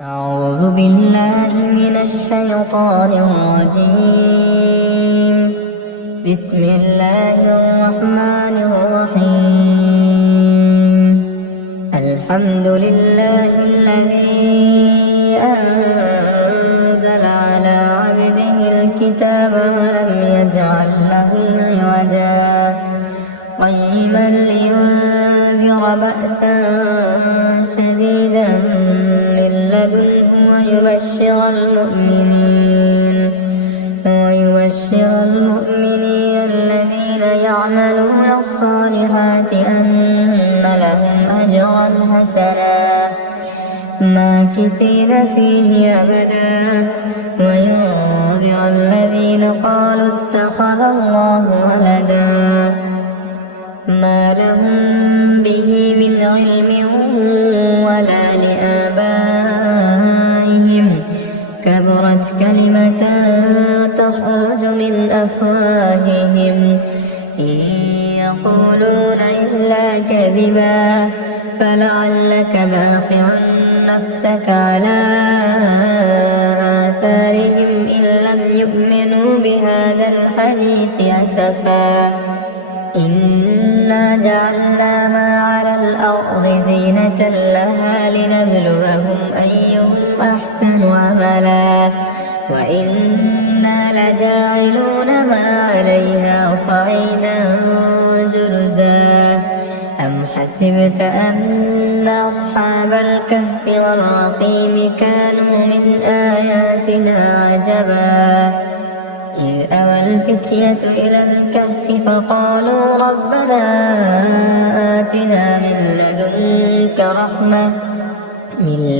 أعوذ بالله من الشيطان الرجيم. بسم الله الرحمن الرحيم. الحمد لله الذي أنزل على عبده الكتاب ولم يجعل له عوجا قيما لينذر بأسا شديدا من لدنه ويبشر المؤمنين الذين يعملون الصالحات أن لهم أجرا حسنا ماكثين فيه أبدا وينذر الذين قالوا اتخذ الله ولدا ما لهم به من علم ولا لآبائهم كبرت كلمة تخرج من أفواههم إن يقولون إلا كذبا فلعلك باخع نفسك على آثارهم إن لم يؤمنوا بهذا الحديث أسفا إنا جعلنا ما على الأرض زينة لها لنبلوهم أيهم أحسن عملا وإنا لجاعلون ما عليها صعيدا جرزا أم حسبت أن أصحاب الكهف والرقيم كانوا من آياتنا عجبا إذ أوى الفتية إلى الكهف فقالوا ربنا آتنا من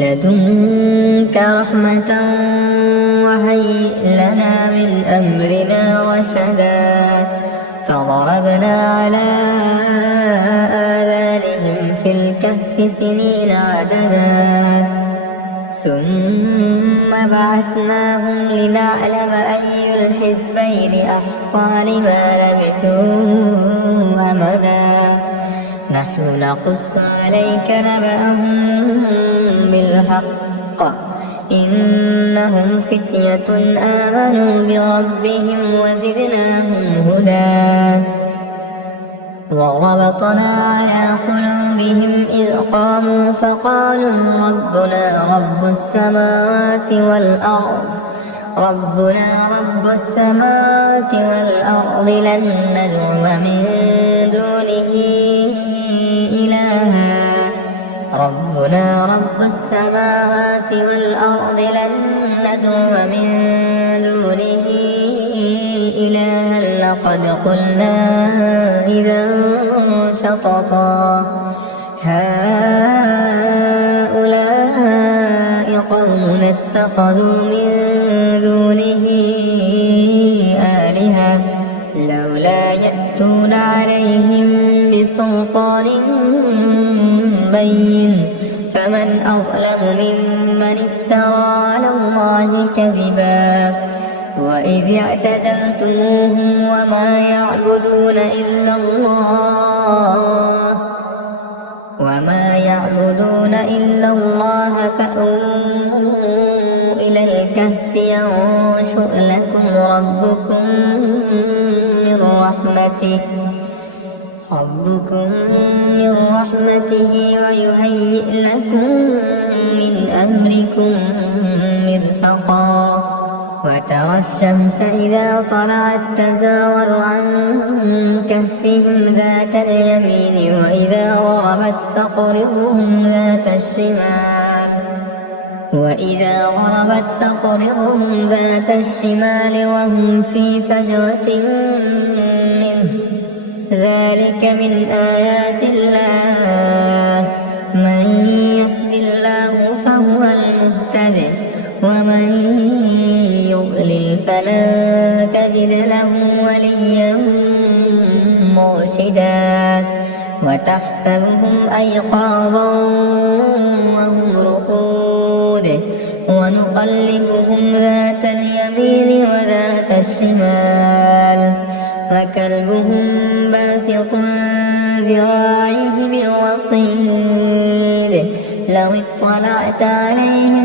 لدنك رحمة وهيئ لنا من أمرنا رشدا فضربنا على آذانهم في الكهف سنين عددا ثم بعثناهم لنعلم أي الحزبين أحصى لما لبثوا أمدا نحن نقص عليك نبأهم بالحق إنهم فتية آمنوا بربهم وزدناهم هدى وربطنا على قلوبهم إذ قاموا فقالوا ربنا رب السماوات والأرض لن ندعو من دونه إلها ربنا رب السماوات والأرض لن ندعو من دونه إلها لقد قلنا إذا شططا هؤلاء قوم اتخذوا من دونه آلهة لولا يأتون عليهم بسلطان بين فمن أظلم ممن افترى على الله كذبا وإذ اعتزلتموهم وما يعبدون إلا الله فأووا إلى الكهف ينشر لكم ربكم من رحمته ويهيئ لكم من أمركم مرفقا وترى الشمس إذا طلعت تزاور عن كهفهم ذات اليمين وإذا غربت تقرضهم ذات الشمال وهم في فجوة منه ذلك من آيات الله من يهد الله فهو المهتد ومن يضلل فلن تجد له وليا مرشدا وتحسبهم أيقاظا وهم رقود ونقلبهم ذات اليمين وذات الشمال وكلبهم باسط ذراعيه بالوصيد لو اطلعت عليهم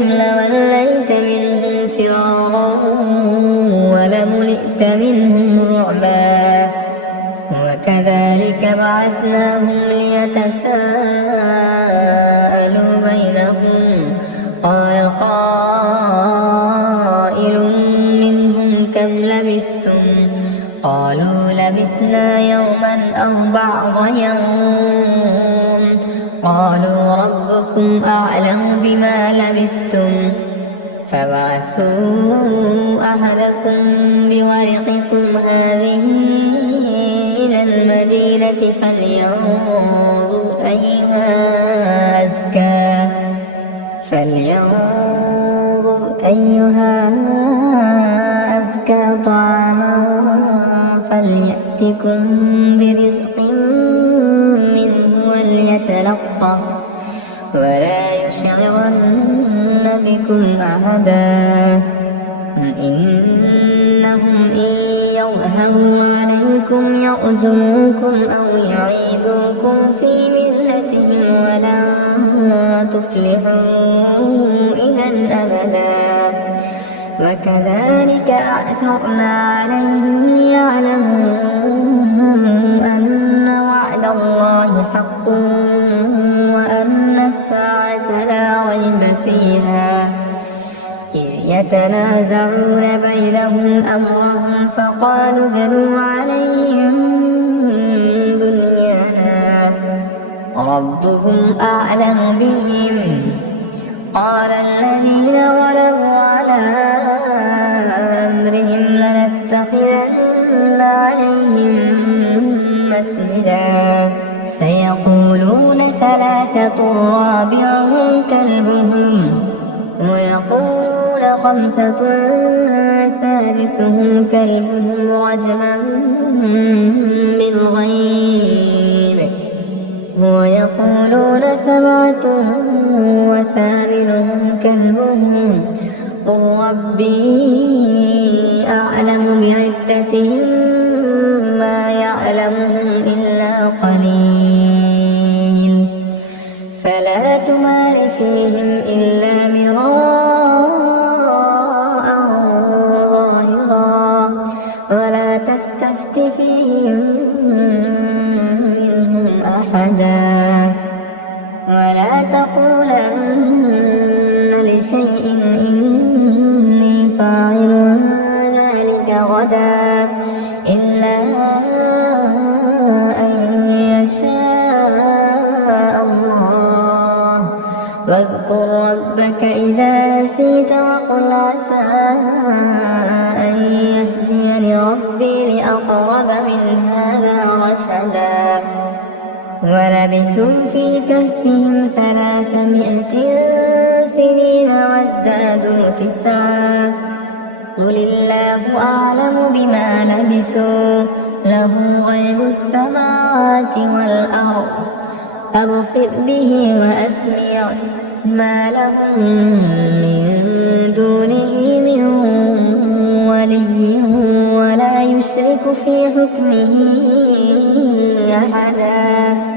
ولملئت منهم رعبا وكذلك بعثناهم ليتساءلوا بينهم قال قائل منهم كم لبثتم قالوا لبثنا يوما أو بعض يوم قالوا ربكم أعلم بما لبثتم فابعثوا أحدكم بورقكم هذه إلى المدينة فلينظر أيها أزكى طعاما فليأتكم برزق منه وليتلطف ولا يشعرن بكم أحدا إنهم إن يظهروا عليكم يرجموكم أو يعيدوكم في ملتهم ولن تفلحوا إذا أبدا وكذلك أعثرنا عليهم ليعلموا أن وعد الله حق وأن الساعة لا ريب فيها إذ يتنازعون بينهم أمرهم فقالوا ابنوا عليهم بنيانا ربهم أعلم بهم قال الذين غلبوا على أمرهم لنتخذن عليهم مسجدا سيقولون ثلاثة رابعهم كلبهم ويقولون خمسة سادسهم كلبهم رجما بالغيب ويقولون سبعة وثامنهم كلبهم قل ربي أعلم بعدتهم ما يعلمهم إلا قليل فلا تمار فيهم إلا مراء ظاهرا ولا تستفت فيهم منهم أحدا ولا تقولن لشيء إني فاعل ذلك غدا إلا أن يشاء الله واذكر ربك إذا نسيت وقل عسى أن يهديني ربي لأقرب من هذا رشدا ولبثوا في كهفهم 300 سنين وازدادوا 9 قل الله أعلم بما لبثوا له غيب السماوات والأرض أبصر به وأسمع ما لهم من دونه من ولي ولا يشرك في حكمه أحدا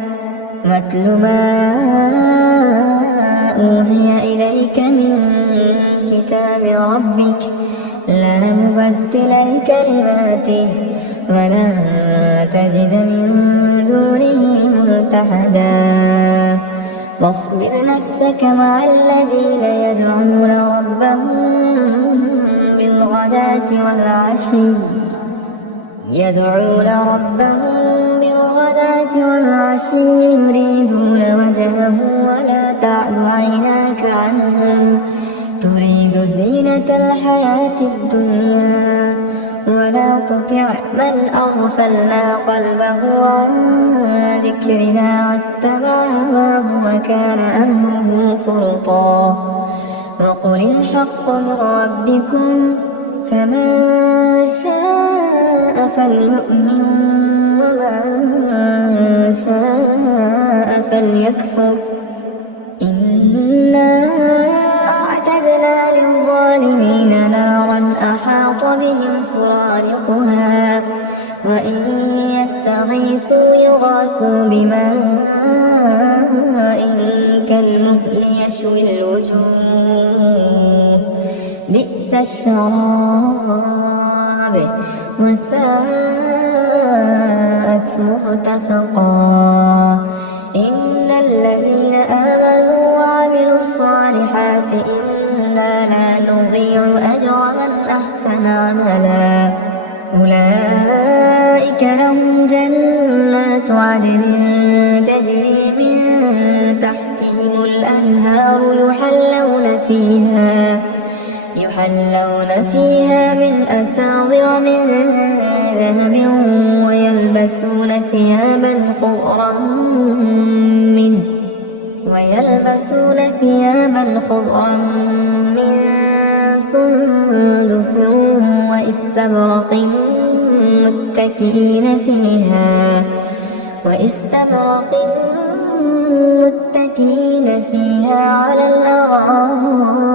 واتل ما أوحي إليك من كتاب ربك لا مبدل لكلماته ولا تجد من دونه ملتحدا واصبر نفسك مع الذين يدعون ربهم بالغداة والعشي يريدون وجهه ولا تعد عيناك عنهم تريد زينة الحياة الدنيا ولا تطع من أغفلنا قلبه عن ذكرنا واتبع هواه وكان أمره فرطا وقل الحق من ربكم فمن شاء فليؤمن ومن شاء فليكفر إنا أعتدنا للظالمين نارا أحاط بهم سرادقها وإن يستغيثوا يغاثوا بماء كالمهل يشوي الوجوه بئس الشراب به وساءت مرتفقا إن الذين آمنوا وعملوا الصالحات إنا لا نضيع أجر من أحسن عملا أولئك لهم جنات عدن تجري من تحتهم الأنهار يحلون فيها من أساور من ذهب ويلبسون ثيابا خضرا من سندس واستبرق متكئين فيها على الأرائك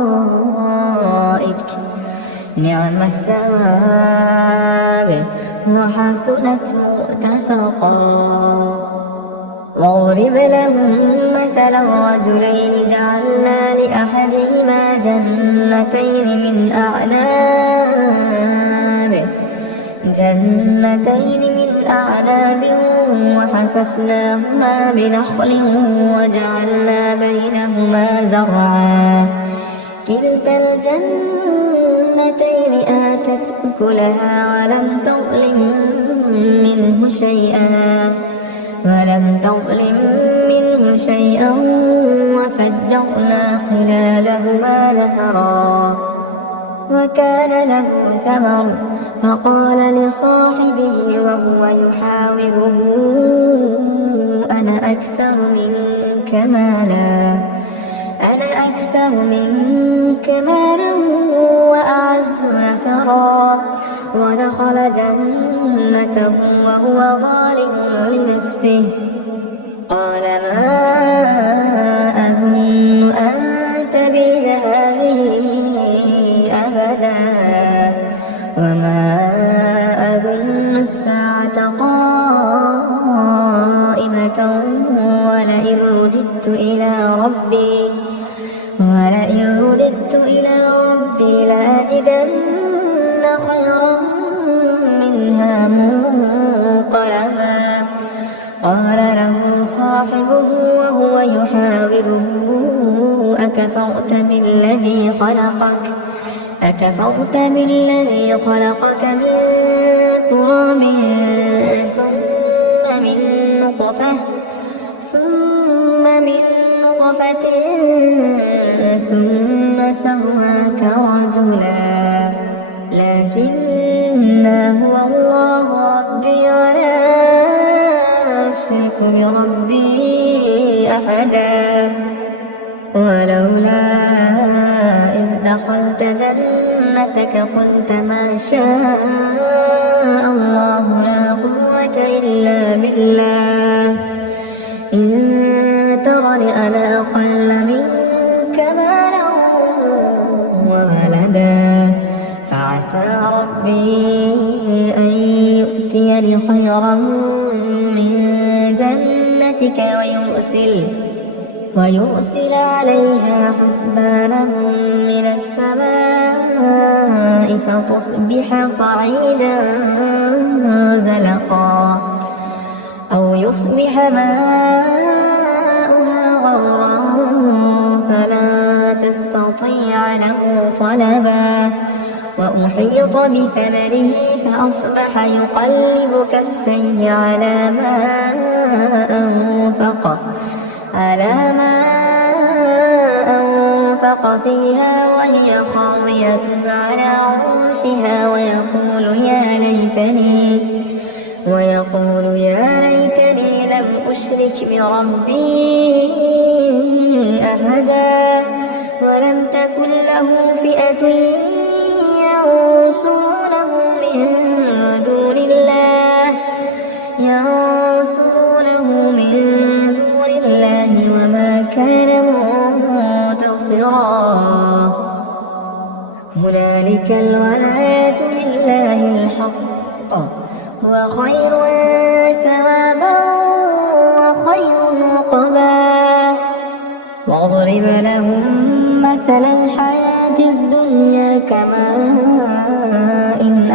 نعم الثواب وحسنت مرتفقا واضرب لهم مثلا رجلين جعلنا لأحدهما جنتين من أعناب وحففناهما بنخل وجعلنا بينهما زرعا كلتا الجنتين آتت أكلها ولم تظلم منه شيئا وفجرنا خلالهما نهرا وكان له ثمر فقال لصاحبه وهو يحاوره أنا أكثر منك مالا وأعز نفرا ودخل جنته وهو ظالم لنفسه قال ما أظن أن تبيد هذه أبدا وما أظن الساعة قائمة ولئن رددت إلى ربي لأجدن خيرا منها منقلبا قال له صاحبه وهو يحاوره أكفرت بالذي خلقك من تراب ثم من نطفة ثم سواك رجلا لكن هو الله ربي ولا أشرك بربي أحدا ولولا إذ دخلت جنتك قلت ما شاء الله لا قوة إلا بالله إن ترني أنا أقل منك مالا وولدا فعسى ربي أن يؤتيني خيرا من جنتك ويرسل عليها حسبانا من السماء فتصبح صعيدا زلقا أو يصبح ماؤها غورا فلا تستطيع له طلبا وأحيط بثمره فأصبح يقلب كفيه على ما أنفق فيها وهي خاوية على عروشها ويقول يا ليتني لم أشرك بربي أحدا ولم تكن له فئة ينصرونه من دون الله وما كان منتصرا هنالك الولاية لله الحق هو خير ثوابا وخير عقبا واضرب لهم مثل الحياة الدنيا كماء إن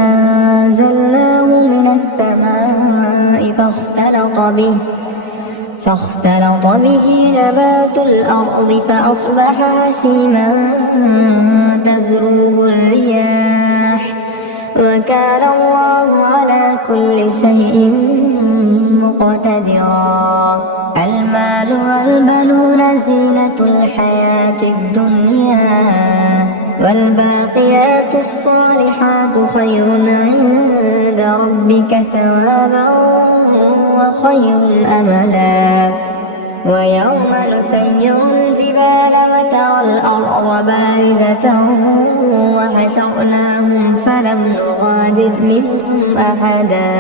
فاختلط به نبات الأرض فأصبح هشيما تذروه الرياح وكان الله على كل شيء مقتدرا. المال والبنون زينة الحياة الدنيا والباقيات الصالحات خير عند ربك ثوابا وخير أملا. ويوم نسير الجبال وترى الأرض بارزة وحشرناهم فلم نغادر منهم أحدا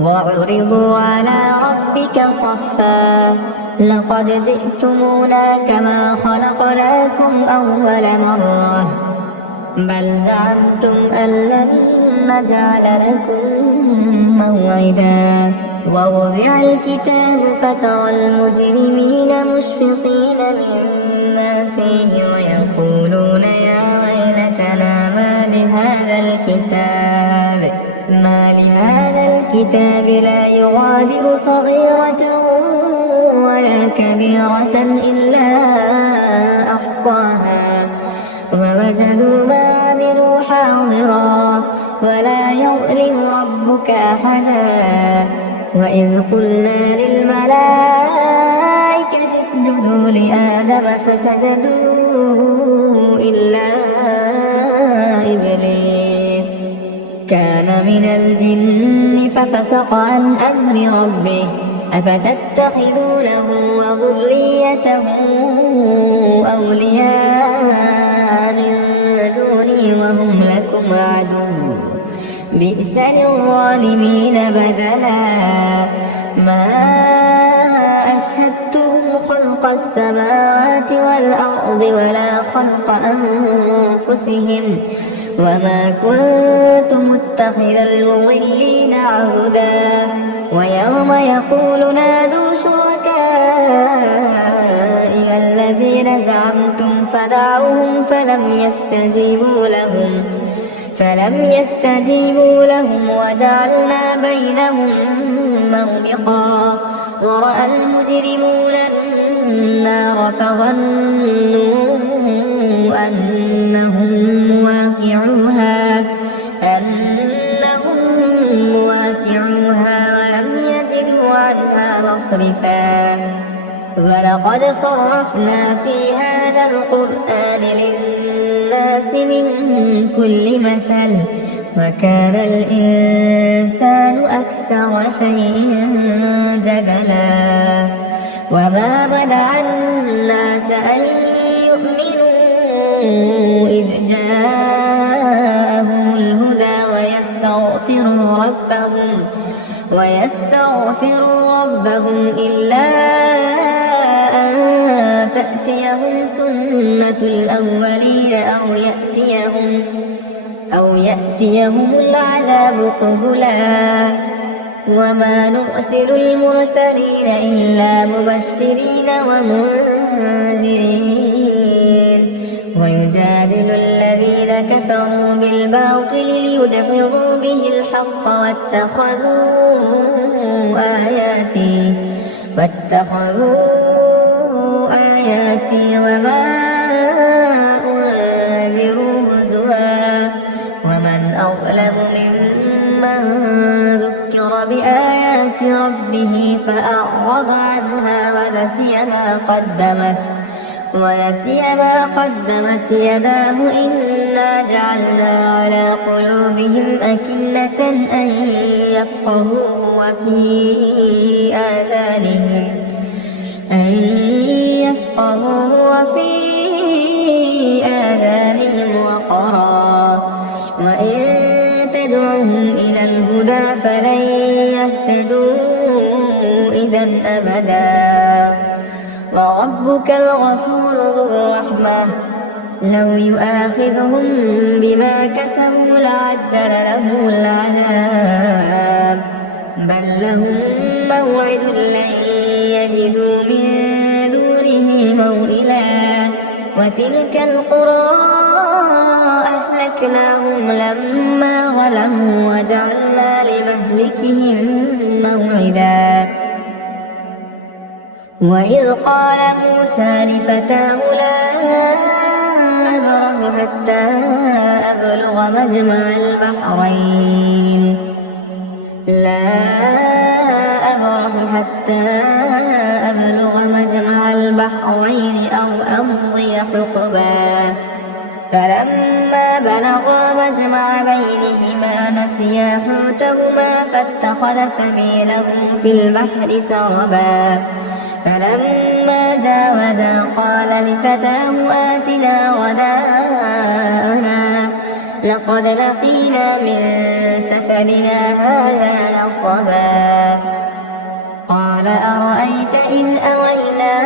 وعرضوا على ربك صفا لقد جئتمونا كما خلقناكم أول مرة بل زعمتم أن لن نجعل لكم موعدا. ووضع الكتاب فترى المجرمين مشفقين مما فيه ويقولون يا ويلتنا ما لهذا الكتاب لا يغادر صغيرة ولا كبيرة إلا أحصاها ووجدوا ما عملوا حاضرا ولا يظلم ربك أحدا. وإذ قلنا للملائكة اسجدوا لآدم فسجدوا إلا إبليس كان من الجن ففسق عن أمر ربه أفتتخذونه وذريته أولياء من دوني وهم لكم عدو بئس للظالمين بدلا. ما أشهدتهم خلق السماوات والأرض ولا خلق أنفسهم وما كنت متخذ المضلين عضدا. ويوم يقول نادوا شركائي الذين زعمتم فدعوهم فلم يستجيبوا لهم وجعلنا بينهم موبقا. ورأى المجرمون النار فظنوا أنهم مواقعوها ولم يجدوا عنها مصرفا. ولقد صرفنا في هذا القرآن للناس من كل مثل وكان الإنسان أكثر شيء جدلا. وما منع الناس أن يؤمنوا إذ جاءهم الهدى ويستغفروا ربهم إلا أن تأتيهم سنة الأولين أو يأتيهم العذاب قبلا. وما نرسل المرسلين إلا مبشرين ومنذرين ويجادل الذين كفروا بالباطل ليدحضوا به الحق واتخذوا آياتي وما أنذروا هزوا. ومن أظلم ممن ذكر بآيات ربه فأعرض عنها ونسي ما قدمت يداه إنا جعلنا على قلوبهم أكنة أن يفقهوه وفي آذانهم وقرا وإن تدعهم إلى الهدى فلن يهتدوا إذا أبدا. وربك الغفور ذو الرحمة لو يؤاخذهم بما كسبوا لعجل لهم العذاب بل لهم موعد لن يجدوا من دونه موئلا. وتلك القرى أهلكناهم لما ظلموا وجعلنا لمهلكهم موعدا. وإذ قال موسى لفتاه لا أبرح حتى أبلغ مجمع البحرين أو أمضي حقبا. فلما بلغا مجمع بينهما نسيا حوتهما فاتخذ سبيله في البحر سربا. فلما جاوزا قال لفتاه آتنا غداءنا لقد لقينا من سفرنا هذا نصبا. قال أرأيت إذ أوينا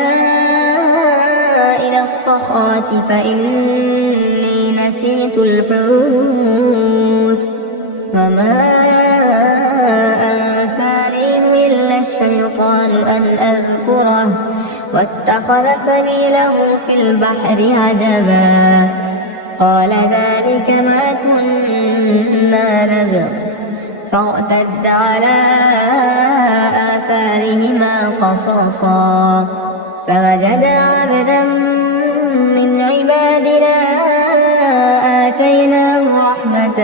إلى الصخرة فإني نسيت الحوت وما أنسانيه إلا الشيطان أن أذكره واتخذ سبيله في البحر عجبا. قال ذلك ما كنا نبغ فارتد على آثارهما قصصا. فوجد عبدا من عبادنا آتيناه رحمة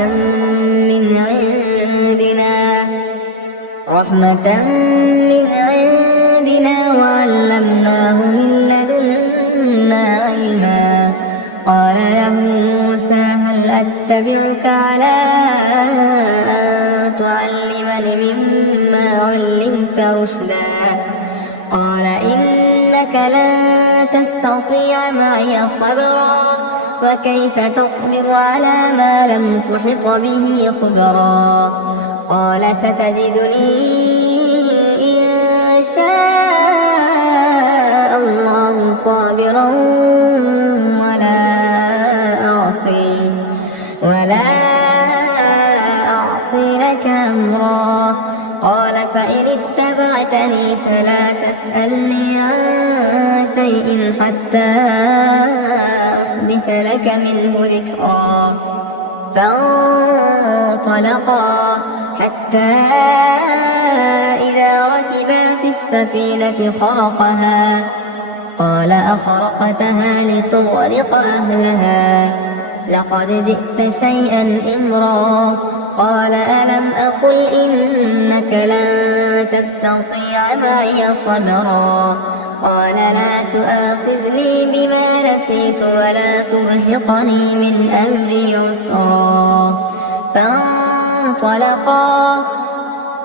من عندنا وعلمناه من لدنا علما. قال له موسى هل أتبعك على أن تعلمني مما علمت رشدا. قال إنك لن تستطيع معي صبرا وكيف تصبر على ما لم تحط به خبرا. قال ستجدني إن شاء الله صابرا ولا أعصي لك أمرا. قال فإن اتبعتني فلا تسألني عن شيء حتى أحدث لك منه ذكرا. فانطلقا حتى إذا ركبا في السفينة خرقها قال أخرقتها لتغرق أهلها لقد جئت شيئا إمرا. قال ألم أقل إنك لن تستطيع معي صبرا. قال لا تؤاخذني بما نسيت ولا ترهقني من أمري عسرا. فانطلقا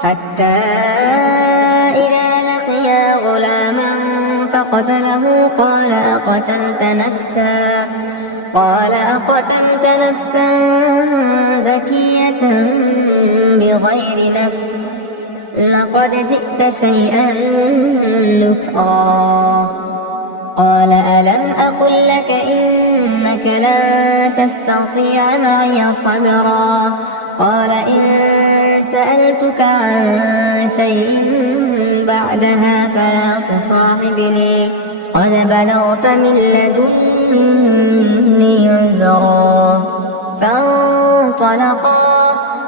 حتى إذا لقيا غلاما فقتله قال أقتلت نفسا زكية بغير نفس لقد جئت شيئا نكرا. قال ألم أقل لك إنك لن تستطيع معي صبرا. قال إن سألتك عن شيء بعدها فلا تصاحبني قد بلغت من لدني عذرا. فانطلقا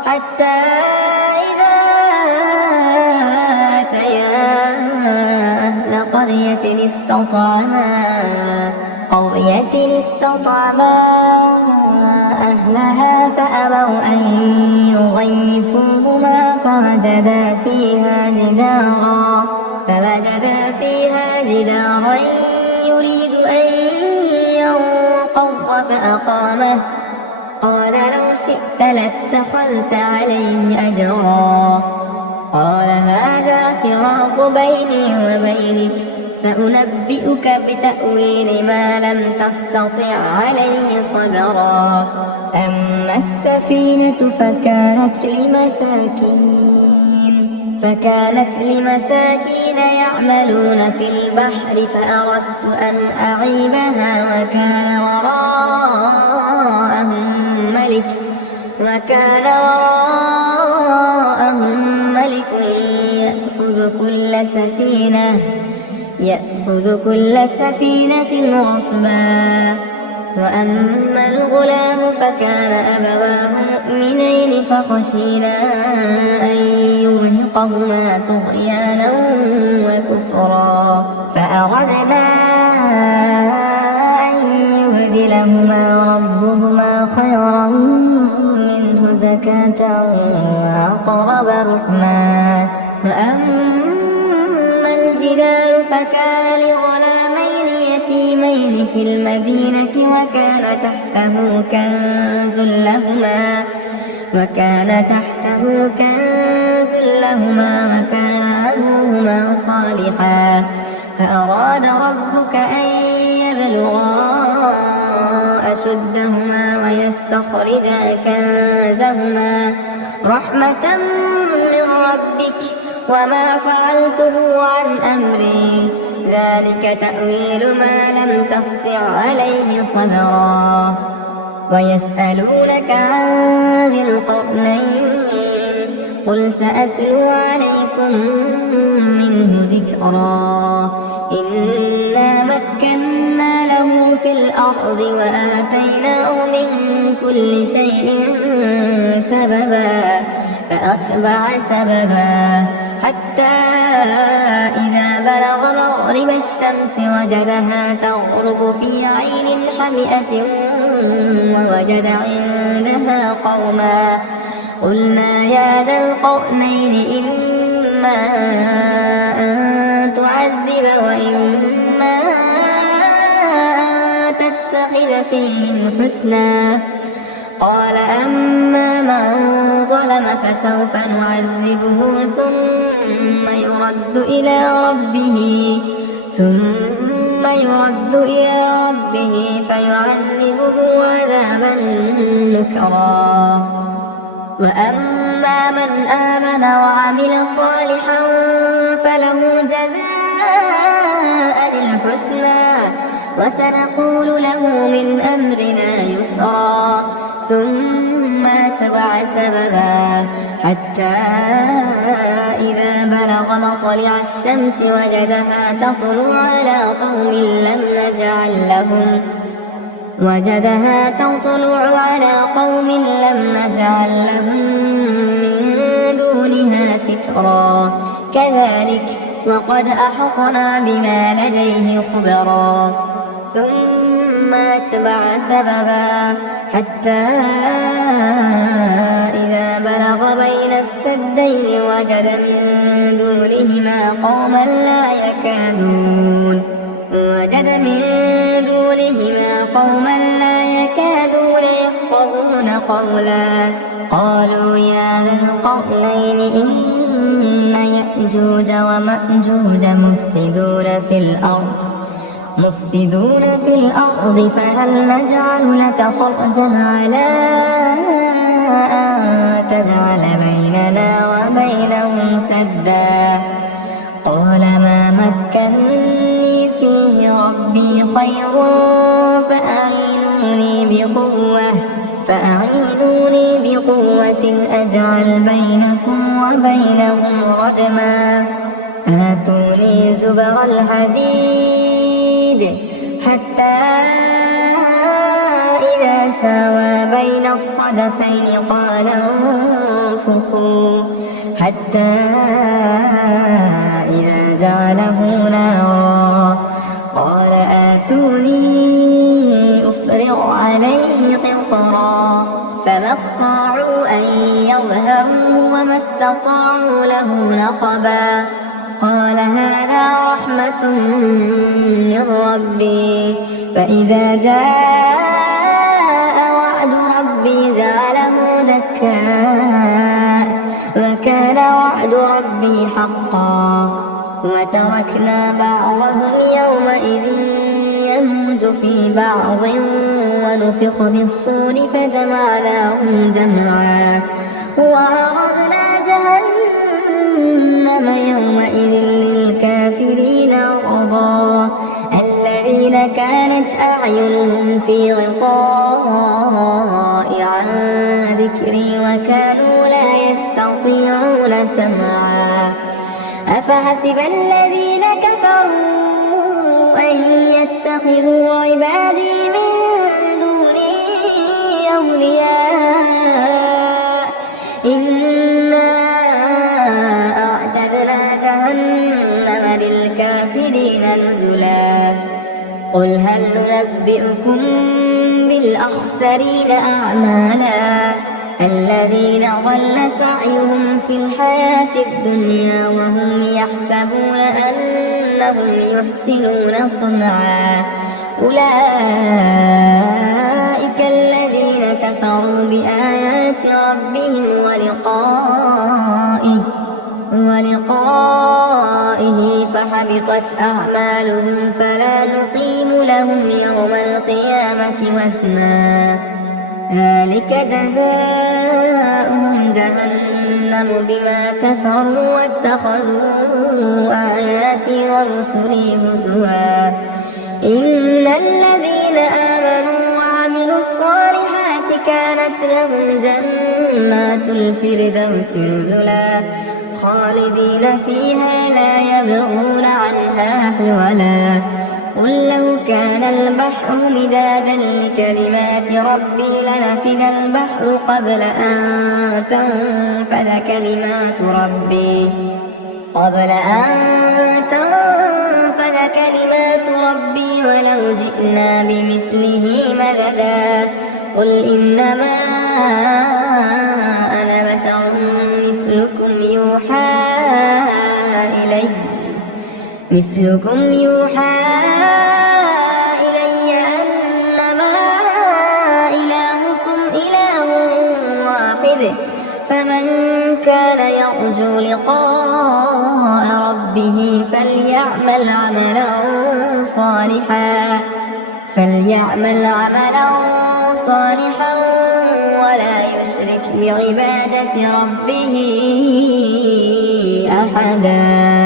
حتى إذا أتيا أهل قرية استطعما أهلها فأبوا أن يضيفوهما فوجدا فيها جدارا يريد أن ينقض فأقامه. قال لو شئت لاتخذت عليه أجرا. قال هذا فراق بيني وبينك سأنبئك بتأويل ما لم تستطع عليه صبرا. أما السفينة فكانت لمساكين يعملون في البحر فأردت أن أعيبها وكان وراءهم ملك يأخذ كل سفينة غصبا. وأما الغلام فكان أبواه مؤمنين فخشينا أن يرهقهما طغيانا وكفرا فأردنا أن يبدلهما ربهما خيرا منه زكاة وأقرب رحما. وأما الجدار فكان لغلامين يتيمين في المدينة وكان تحته كنز لهما وكان أبوهما صالحا فأراد ربك أن يبلغا أشدهما ويستخرجا كنزهما رحمة من ربك وما فعلته عن أمري ذلك تأويل ما لم تسطع عليه صبرا. ويسألونك عن ذي القرنين قل سأتلو عليكم منه ذكرا. إنا مكنا له في الأرض وآتيناه من كل شيء سببا فأتبع سببا حتى إذا بلغ مغرب الشمس وجدها تغرب في عين حمئة ووجد عندها قوما قلنا يا ذا القرنين إما أن تعذب وإما أن تتخذ فيهم حسنا. قال أما من ظلم فسوف نعذبه ثم يرد إلى ربه فيعذبه عذابا نكرا. وأما من آمن وعمل صالحا فله جزاء الحسنى وسنقول له من أمرنا يسرا. ثم أتبع سببا حتى إذا بلغ مطلع الشمس وجدها تطلع على قوم لم نجعل لهم من دونها سترا. كذلك وقد أحطنا بما لديه خبرا. ثم أتبع سببا حتى إذا بلغ بين السدين وجد من دونهما قوما لا يكادون يفقهون قولا. قالوا يا ذا القرنين إن يأجوج ومأجوج مفسدون في الأرض فهل نجعل لك خرجا على أن تجعل بيننا وبينهم سدا. قال ما مكني فيه ربي خير فأعينوني بقوة أجعل بينكم وبينهم ردما. آتوني زبر الحديد حتى إذا ساوى بين الصدفين قال انفخوا حتى إذا جعله نارا قال آتوني أفرغ عليه قطرا. فما استطاعوا أن يظهروه وما استطاعوا له نقبا. قال هذا رحمة من ربي فإذا جاء وعد ربي جعله دكاء وكان وعد ربي حقا. وتركنا بعضهم يومئذ يموج في بعض ونفخ في الصور فجمعناهم جمعا. وعرضنا جهنم يومئذ للكافرين عرضا. الذين كانت أعينهم في غطاء عن ذكري وكانوا لا يستطيعون سمعا. أفحسب الذين كفروا أن يتخذوا عبادي من أنبئكم بالأخسرين أعمالا الذين ضل سعيهم في الحياة الدنيا وهم يحسبون أنهم يحسنون صنعا أولئك الذين كفروا بآيات ربهم ولقائه فحبطت أعمالهم فلا نقيم لهم يوم القيامة وزنا ذلك جزاؤهم جهنم بما كفروا واتخذوا آياتي ورسلي هزوا إن الذين آمنوا وعملوا الصالحات كانت لهم جنات الفردوس نزلا خالدين فيها لا يبغون عنها حولا قل لو كان البحر مدادا لكلمات ربي لنفد البحر قبل أن تنفد كلمات ربي ولو جئنا بمثله مددا قل إنما أنا بشر مثلكم يوحى إلي أنما إلهكم إله واحد فمن كان يرجو لقاء ربه فليعمل عملا صالحا ولا يشرك بعبادة ربه أحدا.